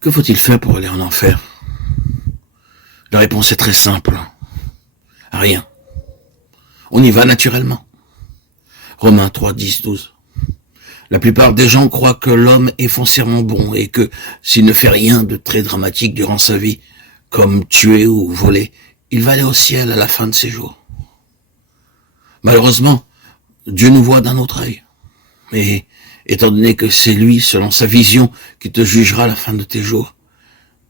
Que faut-il faire pour aller en enfer? La réponse est très simple. Rien. On y va naturellement. Romains 3, 10, 12. La plupart des gens croient que l'homme est foncièrement bon et que s'il ne fait rien de très dramatique durant sa vie, comme tuer ou voler, il va aller au ciel à la fin de ses jours. Malheureusement, Dieu nous voit d'un autre œil. Mais étant donné que c'est lui, selon sa vision, qui te jugera à la fin de tes jours,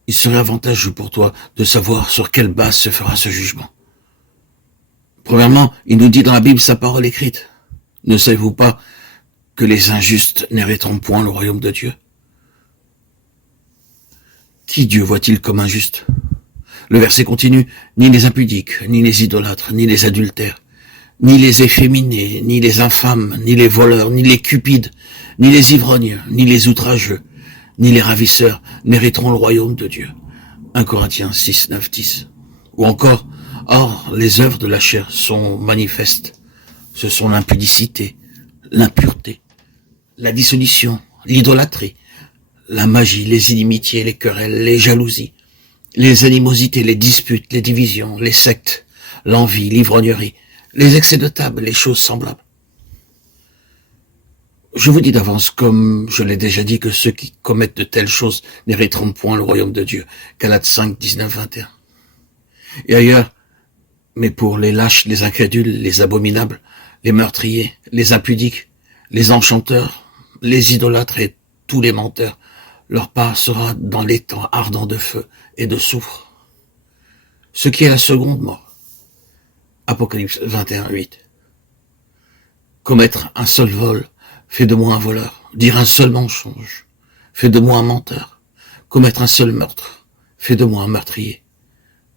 il serait avantageux pour toi de savoir sur quelle base se fera ce jugement. Premièrement, il nous dit dans la Bible sa parole écrite. Ne savez-vous pas que les injustes n'hériteront point le royaume de Dieu? Qui Dieu voit-il comme injuste? Le verset continue, ni les impudiques, ni les idolâtres, ni les adultères, ni les efféminés, ni les infâmes, ni les voleurs, ni les cupides, ni les ivrognes, ni les outrageux, ni les ravisseurs n'hériteront le royaume de Dieu. 1 Corinthiens 6, 9, 10. Ou encore, or, les œuvres de la chair sont manifestes. Ce sont l'impudicité, l'impureté, la dissolution, l'idolâtrie, la magie, les inimitiés, les querelles, les jalousies, les animosités, les disputes, les divisions, les sectes, l'envie, l'ivrognerie, les excès de table, les choses semblables. Je vous dis d'avance, comme je l'ai déjà dit, que ceux qui commettent de telles choses n'hériteront point le royaume de Dieu. Galates 5, 19, 21. Et ailleurs, mais pour les lâches, les incrédules, les abominables, les meurtriers, les impudiques, les enchanteurs, les idolâtres et tous les menteurs, leur part sera dans les temps ardents de feu et de soufre. Ce qui est la seconde mort. Apocalypse 21, 8. Commettre un seul vol fait de moi un voleur. Dire un seul mensonge fait de moi un menteur. Commettre un seul meurtre fait de moi un meurtrier.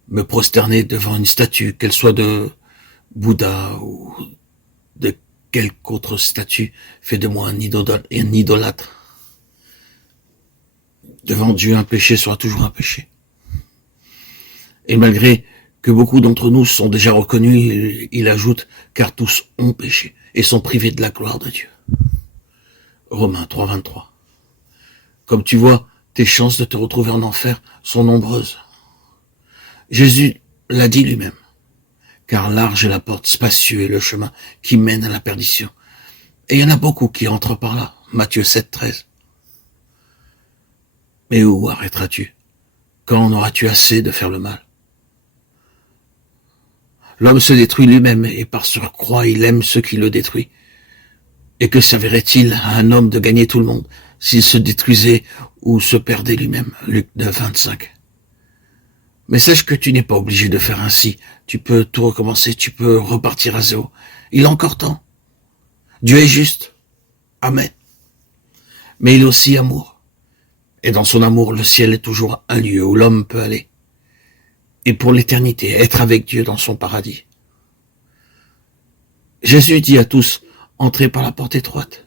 Me prosterner devant une statue, qu'elle soit de Bouddha ou de quelque autre statue, fait de moi un idolâtre. Devant Dieu, un péché sera toujours un péché. Et malgré que beaucoup d'entre nous sont déjà reconnus, il ajoute, car tous ont péché et sont privés de la gloire de Dieu. Romains 3, 23. Comme tu vois, tes chances de te retrouver en enfer sont nombreuses. Jésus l'a dit lui-même, car large est la porte, spacieux est le chemin qui mène à la perdition. Et il y en a beaucoup qui entrent par là. Matthieu 7, 13. Mais où arrêteras-tu? Quand en auras-tu assez de faire le mal? L'homme se détruit lui-même et par surcroît il aime ceux qui le détruisent. Et que servirait-il à un homme de gagner tout le monde s'il se détruisait ou se perdait lui-même? Luc 9, 25. Mais sache que tu n'es pas obligé de faire ainsi. Tu peux tout recommencer, tu peux repartir à zéro. Il est encore temps. Dieu est juste. Amen. Mais il est aussi amour. Et dans son amour, le ciel est toujours un lieu où l'homme peut aller. Et pour l'éternité, être avec Dieu dans son paradis. Jésus dit à tous, entrez par la porte étroite,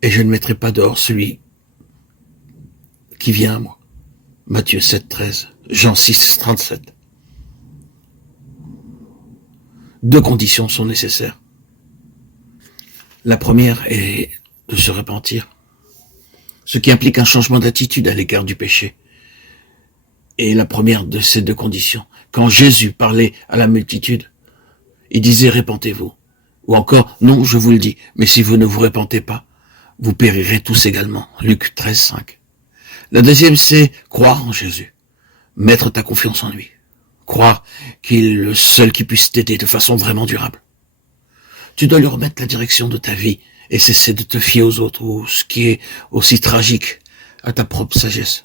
et je ne mettrai pas dehors celui qui vient à moi. Matthieu 7, 13, Jean 6, 37. Deux conditions sont nécessaires. La première est de se repentir, ce qui implique un changement d'attitude à l'égard du péché. Et la première de ces deux conditions, quand Jésus parlait à la multitude, il disait « Répentez-vous ». Ou encore « Non, je vous le dis, mais si vous ne vous repentez pas, vous périrez tous également ». Luc 13, 5. La deuxième, c'est croire en Jésus, mettre ta confiance en lui, croire qu'il est le seul qui puisse t'aider de façon vraiment durable. Tu dois lui remettre la direction de ta vie et cesser de te fier aux autres ou ce qui est aussi tragique, à ta propre sagesse.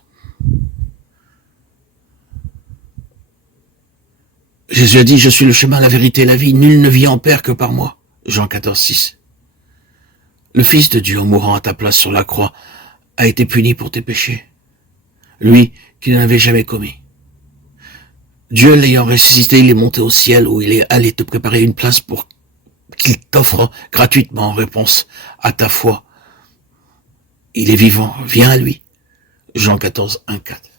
Jésus a dit, je suis le chemin, la vérité et la vie, nul ne vit en Père que par moi. Jean 14, 6. Le Fils de Dieu, en mourant à ta place sur la croix, a été puni pour tes péchés. Lui qui n'en avait jamais commis. Dieu l'ayant ressuscité, il est monté au ciel où il est allé te préparer une place pour qu'il t'offre gratuitement en réponse à ta foi. Il est vivant, viens à lui. Jean 14, 1, 4.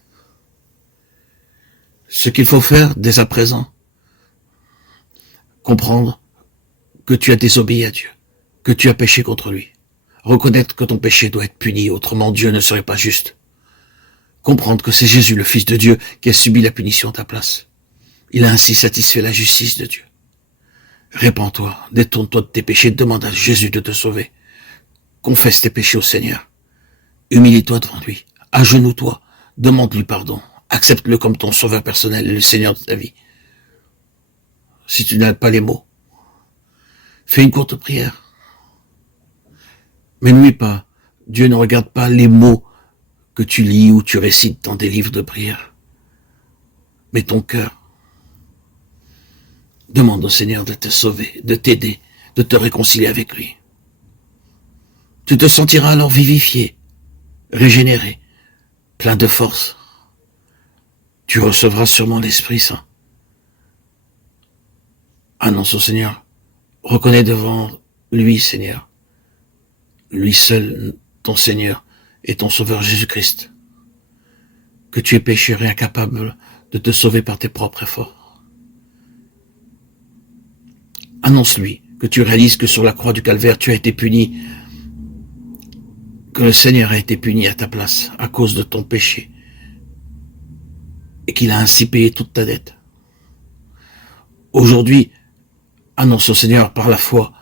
Ce qu'il faut faire dès à présent, comprendre que tu as désobéi à Dieu, que tu as péché contre lui. Reconnaître que ton péché doit être puni, autrement Dieu ne serait pas juste. comprendre que c'est Jésus, le Fils de Dieu, qui a subi la punition à ta place. Il a ainsi satisfait la justice de Dieu. Répands-toi, détourne-toi de tes péchés, demande à Jésus de te sauver. Confesse tes péchés au Seigneur. Humilie-toi devant lui. Agenouille-toi. Demande-lui pardon. Accepte-le comme ton sauveur personnel et le Seigneur de ta vie. Si tu n'as pas les mots, fais une courte prière. Mais n'oublie pas, Dieu ne regarde pas les mots que tu lis ou tu récites dans des livres de prière, mais ton cœur. Demande au Seigneur de te sauver, de t'aider, de te réconcilier avec lui. Tu te sentiras alors vivifié, régénéré, plein de force. Tu recevras sûrement l'Esprit Saint. Annonce au Seigneur. Reconnais devant lui, Seigneur. Lui seul, ton Seigneur et ton Sauveur Jésus-Christ. Que tu es pécheur et incapable de te sauver par tes propres efforts. Annonce-lui que tu réalises que sur la croix du Calvaire, tu as été puni, que le Seigneur a été puni à ta place à cause de ton péché et qu'il a ainsi payé toute ta dette. Aujourd'hui, annonce au Seigneur par la foi,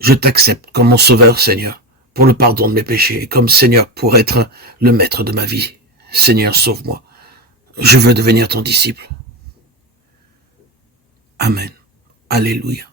je t'accepte comme mon Sauveur, Seigneur, pour le pardon de mes péchés et comme Seigneur pour être le maître de ma vie. Seigneur, sauve-moi. Je veux devenir ton disciple. Amen. Alléluia.